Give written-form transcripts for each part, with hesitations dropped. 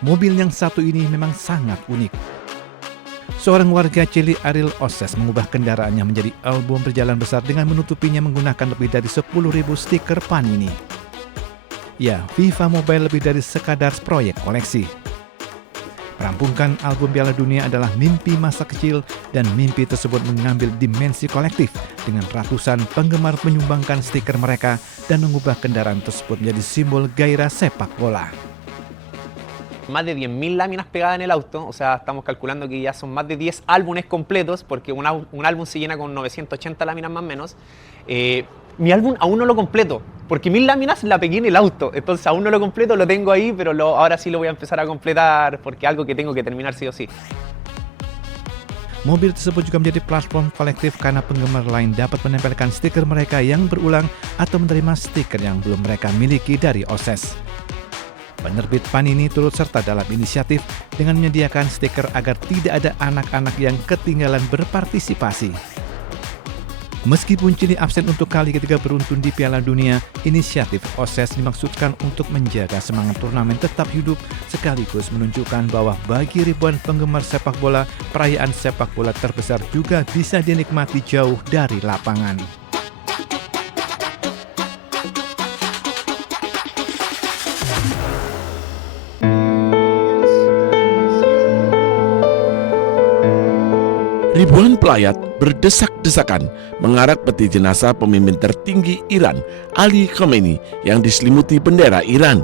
Mobil yang satu ini memang sangat unik. Seorang warga Chili, Ariel Oses, mengubah kendaraannya menjadi album berjalan besar dengan menutupinya menggunakan lebih dari 10.000 stiker Panini. Ya, FIFA Mobile lebih dari sekadar proyek koleksi. Merampungkan album Piala Dunia adalah mimpi masa kecil dan mimpi tersebut mengambil dimensi kolektif dengan ratusan penggemar menyumbangkan stiker mereka dan mengubah kendaraan tersebut menjadi simbol gairah sepak bola. Más de 10.000 láminas pegadas en el auto, o sea, estamos calculando que ya son más de 10 álbumes completos, porque un álbum se llena con 980 láminas más o menos. Mi álbum aún no lo completo, porque 1000 láminas la pegué en el auto, entonces aún no lo completo, lo tengo ahí, pero ahora sí lo voy a empezar a completar, porque es algo que tengo que terminar sí o sí. Mobil tersebut juga menjadi platform kolektif karena penggemar lain dapat menempelkan stiker mereka yang berulang atau menerima stiker yang belum mereka miliki dari Oses. Penerbit Panini turut serta dalam inisiatif dengan menyediakan stiker agar tidak ada anak-anak yang ketinggalan berpartisipasi. Meskipun Chili absen untuk kali ketiga beruntun di Piala Dunia, inisiatif Oses dimaksudkan untuk menjaga semangat turnamen tetap hidup sekaligus menunjukkan bahwa bagi ribuan penggemar sepak bola, perayaan sepak bola terbesar juga bisa dinikmati jauh dari lapangan. Ribuan pelayat berdesak-desakan mengarak peti jenazah pemimpin tertinggi Iran, Ali Khamenei, yang diselimuti bendera Iran.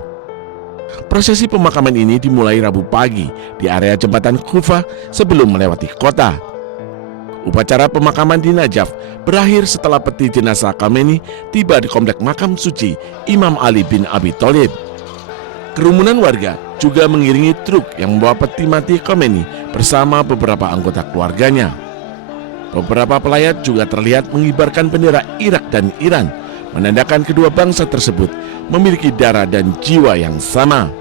Prosesi pemakaman ini dimulai Rabu pagi di area jembatan Kufa sebelum melewati kota. Upacara pemakaman di Najaf berakhir setelah peti jenazah Khamenei tiba di komplek makam suci Imam Ali bin Abi Thalib. Kerumunan warga juga mengiringi truk yang membawa peti mati Khamenei bersama beberapa anggota keluarganya. Beberapa pelayat juga terlihat mengibarkan bendera Irak dan Iran, menandakan kedua bangsa tersebut memiliki darah dan jiwa yang sama.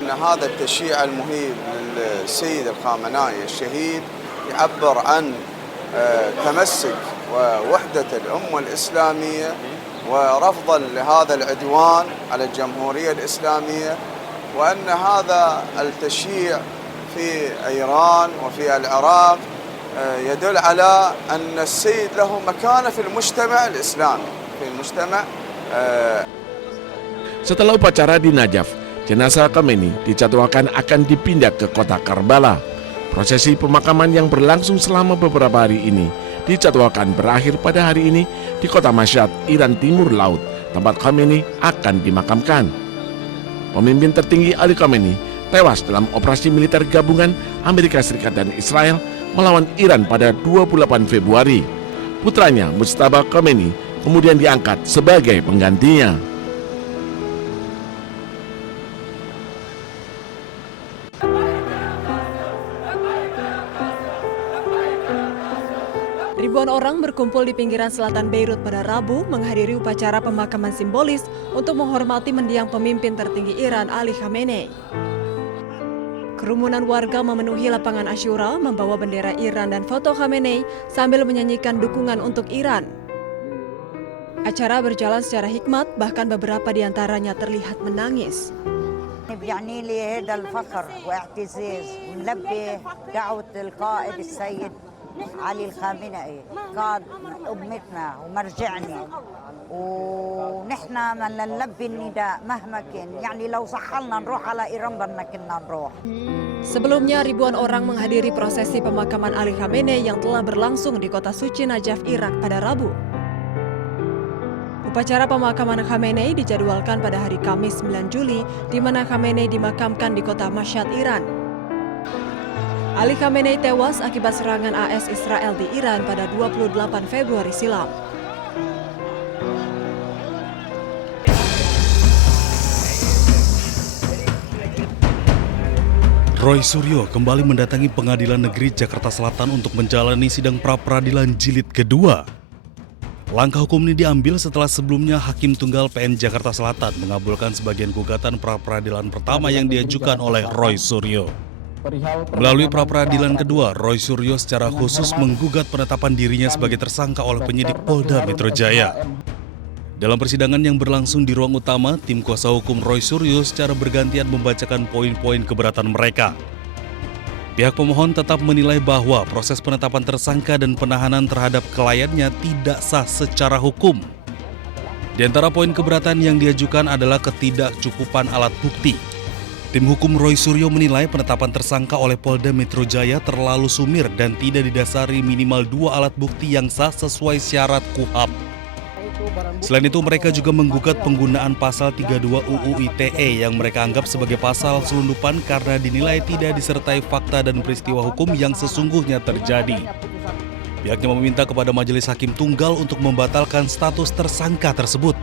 هذا التشييع المهيب للسيد الخامنئي الشهيد يعبر عن تمسك ووحدة الأمة الإسلامية ورفضا لهذا العدوان على الجمهورية الإسلامية، وأن هذا التشييع في إيران وفي العراق يدل على أن السيد له مكانة في المجتمع الإسلامي في المجتمع. Setelah upacara di Najaf, jenazah Khamenei dijadwalkan akan dipindah ke kota Karbala. Prosesi pemakaman yang berlangsung selama beberapa hari ini dijadwalkan berakhir pada hari ini di kota Mashhad, Iran Timur Laut, tempat Khamenei akan dimakamkan. Pemimpin tertinggi Ali Khamenei tewas dalam operasi militer gabungan Amerika Serikat dan Israel melawan Iran pada 28 Februari. Putranya Mujtaba Khamenei kemudian diangkat sebagai penggantinya. Ribuan orang berkumpul di pinggiran selatan Beirut pada Rabu menghadiri upacara pemakaman simbolis untuk menghormati mendiang pemimpin tertinggi Iran Ali Khamenei. Kerumunan warga memenuhi lapangan Asyura membawa bendera Iran dan foto Khamenei sambil menyanyikan dukungan untuk Iran. Acara berjalan secara hikmat, bahkan beberapa di antaranya terlihat menangis. يعني لي هذا الفخر واعتزاز ونلبي دعوة القائد السيد علي الخامنئي قائد أمتنا ومرجعنا ونحن من نلبي النداء مهما كان يعني لو صحلنا نروح على إيران بدنا كنا نروح. Sebelumnya ribuan orang menghadiri prosesi pemakaman Ali Khamenei yang telah berlangsung di kota suci Najaf, Irak pada Rabu. Upacara pemakaman Khamenei dijadwalkan pada hari Kamis 9 Juli, di mana Khamenei dimakamkan di kota Mashhad, Iran. Ali Khamenei tewas akibat serangan AS Israel di Iran pada 28 Februari silam. Roy Suryo kembali mendatangi Pengadilan Negeri Jakarta Selatan untuk menjalani sidang pra-peradilan jilid kedua. Langkah hukum ini diambil setelah sebelumnya Hakim Tunggal PN Jakarta Selatan mengabulkan sebagian gugatan pra-peradilan pertama yang diajukan oleh Roy Suryo. Melalui pra-peradilan kedua, Roy Suryo secara khusus menggugat penetapan dirinya sebagai tersangka oleh penyidik Polda Metro Jaya. Dalam persidangan yang berlangsung di ruang utama, tim kuasa hukum Roy Suryo secara bergantian membacakan poin-poin keberatan mereka. Pihak pemohon tetap menilai bahwa proses penetapan tersangka dan penahanan terhadap kliennya tidak sah secara hukum. Di antara poin keberatan yang diajukan adalah ketidakcukupan alat bukti. Tim hukum Roy Suryo menilai penetapan tersangka oleh Polda Metro Jaya terlalu sumir dan tidak didasari minimal 2 alat bukti yang sah sesuai syarat KUHP. Selain itu, mereka juga menggugat penggunaan pasal 32 UU ITE yang mereka anggap sebagai pasal selundupan karena dinilai tidak disertai fakta dan peristiwa hukum yang sesungguhnya terjadi. Pihaknya meminta kepada Majelis Hakim Tunggal untuk membatalkan status tersangka tersebut.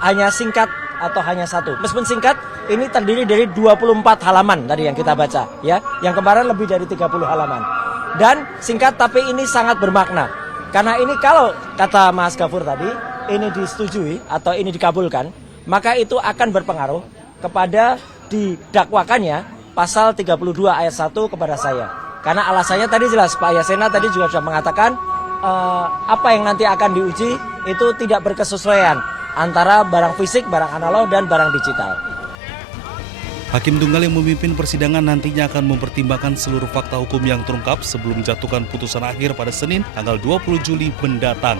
Hanya singkat atau hanya satu. Meskipun singkat, ini terdiri dari 24 halaman tadi yang kita baca, ya. Yang kemarin lebih dari 30 halaman. Dan singkat tapi ini sangat bermakna. Karena ini kalau kata Mas Gafur tadi, ini disetujui atau ini dikabulkan, maka itu akan berpengaruh kepada didakwakannya pasal 32 ayat 1 kepada saya. Karena alasannya tadi jelas, Pak Yasena tadi juga sudah mengatakan apa yang nanti akan diuji itu tidak berkesesuaian antara barang fisik, barang analog, dan barang digital. Hakim Tunggal yang memimpin persidangan nantinya akan mempertimbangkan seluruh fakta hukum yang terungkap sebelum menjatuhkan putusan akhir pada Senin tanggal 20 Juli mendatang.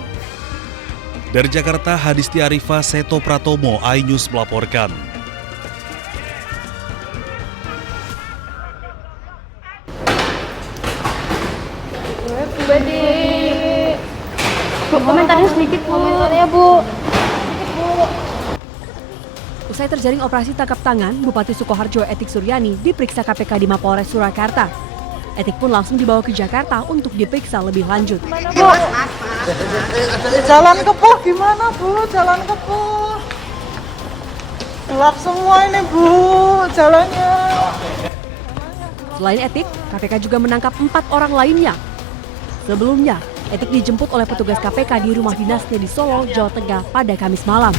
Dari Jakarta, Hadisti Arifa, Seto Pratomo, iNews melaporkan. Bu, komentarnya sedikit, Bu. Komentarnya, Bu. Usai terjaring operasi tangkap tangan, Bupati Sukoharjo Etik Suryani diperiksa KPK di Mapolres Surakarta. Etik pun langsung dibawa ke Jakarta untuk diperiksa lebih lanjut. Bu, jalan kepuh gimana, Bu? Jalan kepuh. Gelap semua ini, Bu, jalannya. Selain Etik, KPK juga menangkap 4 orang lainnya. Sebelumnya, Etik dijemput oleh petugas KPK di rumah dinasnya di Solo, Jawa Tengah pada Kamis malam.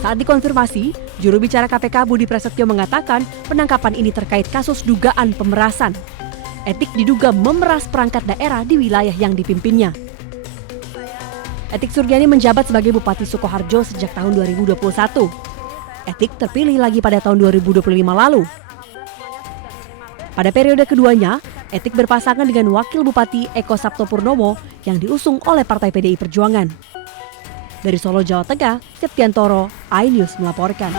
Saat dikonfirmasi, juru bicara KPK Budi Prasetyo mengatakan penangkapan ini terkait kasus dugaan pemerasan. Etik diduga memeras perangkat daerah di wilayah yang dipimpinnya. Etik Suryani menjabat sebagai Bupati Sukoharjo sejak tahun 2021. Etik terpilih lagi pada tahun 2025 lalu. Pada periode keduanya, Etik berpasangan dengan Wakil Bupati Eko Sabto Purnomo yang diusung oleh Partai PDI Perjuangan. Dari Solo, Jawa Tengah, Septiantoro, iNews melaporkan.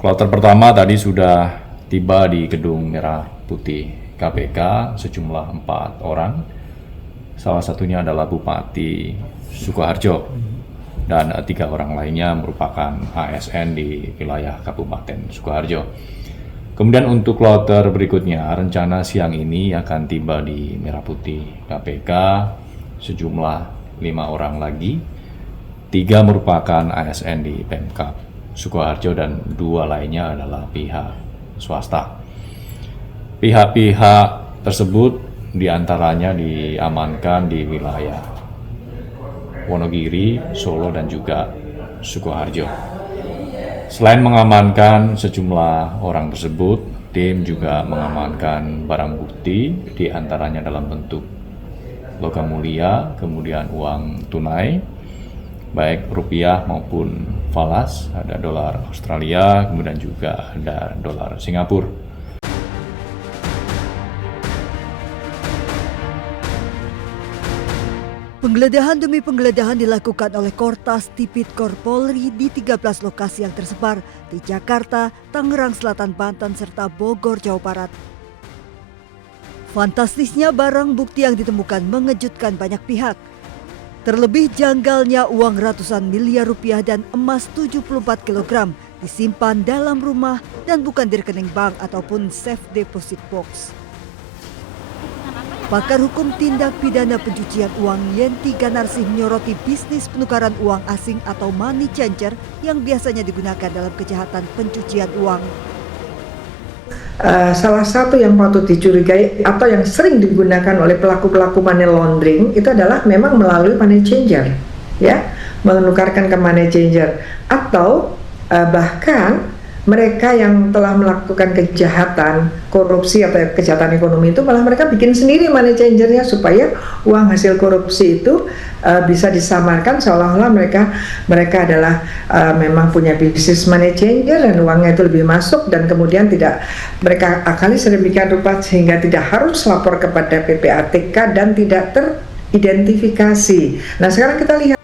Kloter pertama tadi sudah tiba di Gedung Merah Putih KPK sejumlah 4 orang. Salah satunya adalah Bupati Sukoharjo dan 3 orang lainnya merupakan ASN di wilayah Kabupaten Sukoharjo. Kemudian untuk kloter berikutnya, rencana siang ini akan tiba di Merah Putih KPK sejumlah 5 orang lagi, 3 merupakan ASN di Pemkab Sukoharjo dan 2 lainnya adalah pihak swasta. Pihak-pihak tersebut diantaranya diamankan di wilayah Wonogiri, Solo dan juga Sukoharjo. Selain mengamankan sejumlah orang tersebut, tim juga mengamankan barang bukti diantaranya dalam bentuk logam mulia, kemudian uang tunai, baik rupiah maupun falas, ada dolar Australia, kemudian juga ada dolar Singapura. Penggeledahan demi penggeledahan dilakukan oleh Kortas Tipikor Polri di 13 lokasi yang tersebar di Jakarta, Tangerang Selatan, Banten, serta Bogor, Jawa Barat. Fantastisnya barang bukti yang ditemukan mengejutkan banyak pihak. Terlebih janggalnya uang ratusan miliar rupiah dan emas 74 kg disimpan dalam rumah dan bukan di rekening bank ataupun safe deposit box. Pakar hukum tindak pidana pencucian uang Yenti Ganarsi menyoroti bisnis penukaran uang asing atau money changer yang biasanya digunakan dalam kejahatan pencucian uang. Salah satu yang patut dicurigai atau yang sering digunakan oleh pelaku-pelaku money laundering itu adalah memang melalui money changer, ya, menukarkan ke money changer atau bahkan mereka yang telah melakukan kejahatan, korupsi atau kejahatan ekonomi itu malah mereka bikin sendiri money changernya supaya uang hasil korupsi itu bisa disamarkan seolah-olah mereka adalah memang punya bisnis money changer dan uangnya itu lebih masuk dan kemudian tidak mereka akali sedemikian rupa sehingga tidak harus lapor kepada PPATK dan tidak teridentifikasi. Nah sekarang kita lihat.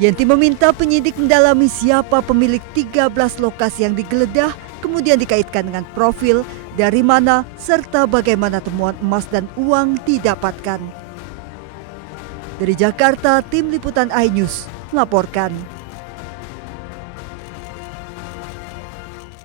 Yenti meminta penyidik mendalami siapa pemilik 13 lokasi yang digeledah, kemudian dikaitkan dengan profil, dari mana, serta bagaimana temuan emas dan uang didapatkan. Dari Jakarta, Tim Liputan iNews melaporkan.